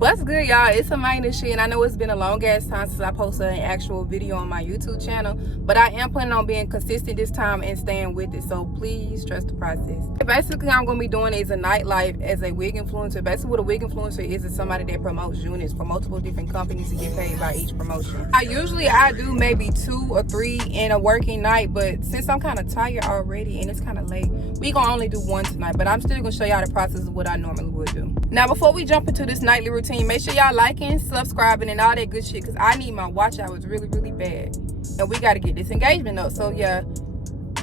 What's good, y'all? It's Amiya Nushen. I know it's been a long ass time since I posted an actual video on my YouTube channel, but I am planning on being consistent this time and staying with it, so please trust the process. Basically, I'm going to be doing is a nightlife as a wig influencer. Basically, what a wig influencer is somebody that promotes units for multiple different companies and get paid by each promotion. I do maybe 2 or 3 in a working night, but since I'm kind of tired already and it's kind of late, we going to only do 1 tonight, but I'm still going to show y'all the process of what I normally would do. Now, before we jump into this nightly routine, make sure y'all liking, subscribing, and all that good shit, because I need my watch hours really bad, and we got to get this engagement up. So yeah,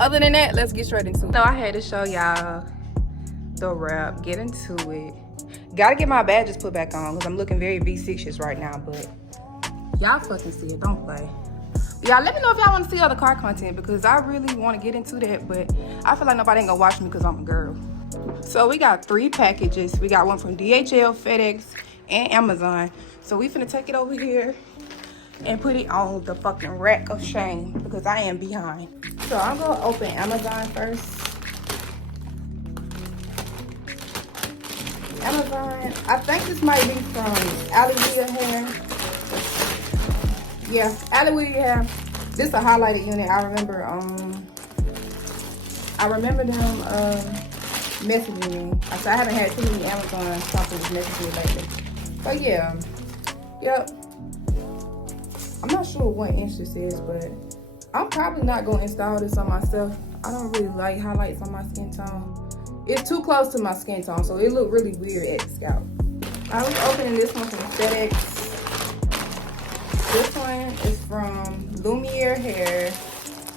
other than that, let's get straight into it. So I had to show y'all the wrap, get into it. Gotta get my badges put back on because I'm looking very V6ish right now, but y'all fucking see it, don't play. Y'all let me know if y'all want to see other car content, because I really want to get into that, but I feel like nobody ain't gonna watch me because I'm a girl. So we got 3 packages. We got one from DHL, FedEx, and Amazon. So we finna take it over here and put it on the fucking rack of shame because I am behind. So I'm gonna open Amazon first. Amazon, I think this might be from Amiya Hair. Yeah, Amiya Hair. This is a highlighted unit. I remember them messaging me. I haven't had too many Amazon companies message me lately. But yeah, yep. I'm not sure what inch this is, but I'm probably not gonna install this on myself. I don't really like highlights on my skin tone. It's too close to my skin tone, so it looked really weird at the scalp. I was opening this one from FedEx. This one is from Lumiere Hair.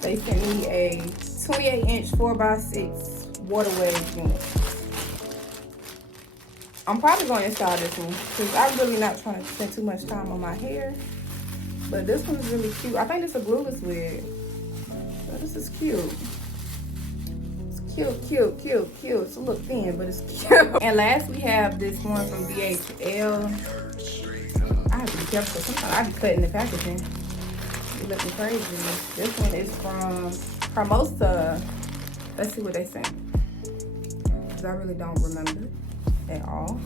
They sent me a 28-inch 4x6 water wig unit. I'm probably going to install this one because I'm really not trying to spend too much time on my hair. But this one is really cute. I think it's a glueless wig. So this is cute. It's cute. It's a little thin, but it's cute. And last we have this one from DHL. I have to be careful because sometimes I be cutting the packaging. It looking crazy. This one is from Hermosa. Let's see what they say. Because I really don't remember at all.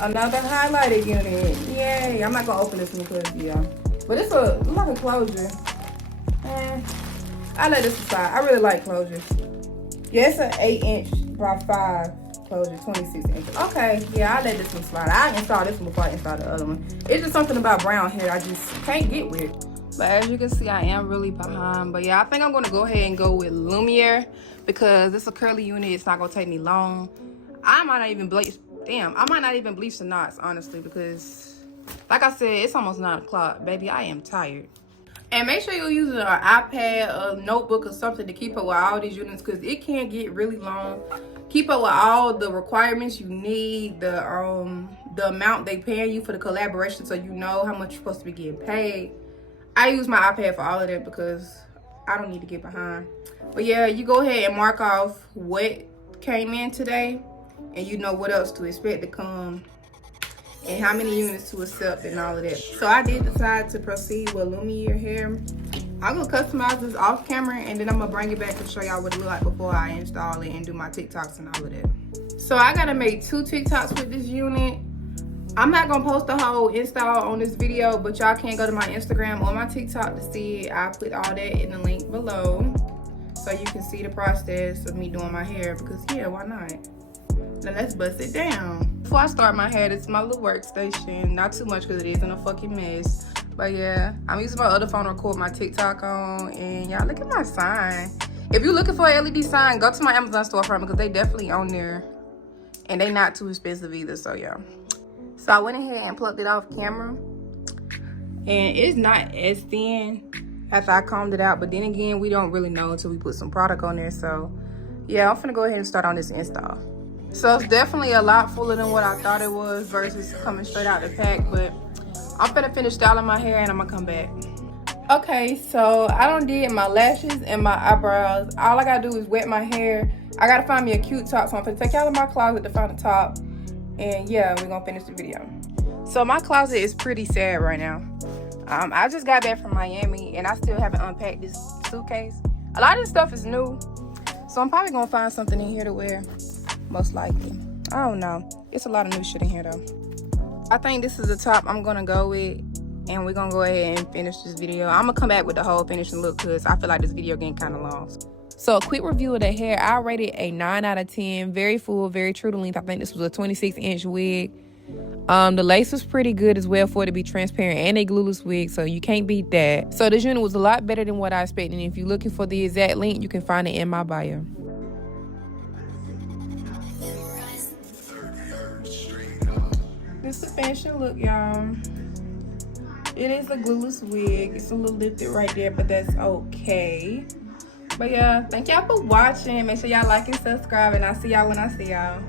Another highlighted unit. Yay. I'm not going to open this one because, yeah. But it's like a closure. I let this aside. I really like closures. Yeah, it's an 8-inch by 5 closure, 26 inches. Okay, yeah, I let this one slide. I installed this one before I installed the other one. It's just something about brown hair I just can't get with. But as you can see, I am really behind. But yeah, I think I'm going to go ahead and go with Lumiere because it's a curly unit. It's not going to take me long. I might not even bleach. Damn, I might not even bleach the knots, honestly, because like I said, it's almost 9 o'clock. Baby, I am tired. And make sure you're using an iPad, a notebook, or something to keep up with all these units because it can get really long. Keep up with all the requirements you need, the amount they pay you for the collaboration so you know how much you're supposed to be getting paid. I use my iPad for all of that because I don't need to get behind. But yeah, you go ahead and mark off what came in today and you know what else to expect to come and how many units to accept and all of that. So I did decide to proceed with Lumiere Hair. I'm gonna customize this off camera and then I'm gonna bring it back and show y'all what it look like before I install it and do my TikToks and all of that. So I gotta make 2 TikToks with this unit. I'm not gonna post the whole install on this video, but y'all can go to my Instagram or my TikTok to see it. I'll put all that in the link below so you can see the process of me doing my hair because yeah, why not? Now let's bust it down. Before I start my hair, this is my little workstation. Not too much because it isn't a fucking mess. But yeah, I'm using my other phone to record my TikTok on. And y'all, look at my sign. If you're looking for an LED sign, go to my Amazon storefront because they definitely on there. And they not too expensive either, so yeah. So I went ahead and plucked it off camera. And it's not as thin after I combed it out. But then again, we don't really know until we put some product on there. So yeah, I'm finna go ahead and start on this install. So it's definitely a lot fuller than what I thought it was versus coming straight out the pack. But I'm finna finish styling my hair and I'm gonna come back. Okay, so I done did my lashes and my eyebrows. All I gotta do is wet my hair. I gotta find me a cute top, so I'm gonna take out of my closet to find a top. And yeah, we're gonna finish the video. So my closet is pretty sad right now. I just got back from Miami and I still haven't unpacked this suitcase. A lot of this stuff is new, so I'm probably gonna find something in here to wear, most likely. I don't know. It's a lot of new shit in here though. I think this is the top I'm gonna go with, and we're gonna go ahead and finish this video. I'm gonna come back with the whole finishing look because I feel like this video getting kind of long. So a quick review of the hair. I rated a 9 out of 10. Very full, very true to length. I think this was a 26-inch wig. The lace was pretty good as well for it to be transparent, and a glueless wig, so you can't beat that. So this unit was a lot better than what I expected, and if you're looking for the exact link, you can find it in my bio. This is the finishing look, y'all. It is a glueless wig. It's a little lifted right there, but that's okay. But yeah, thank y'all for watching. Make sure y'all like and subscribe, and I'll see y'all when I see y'all.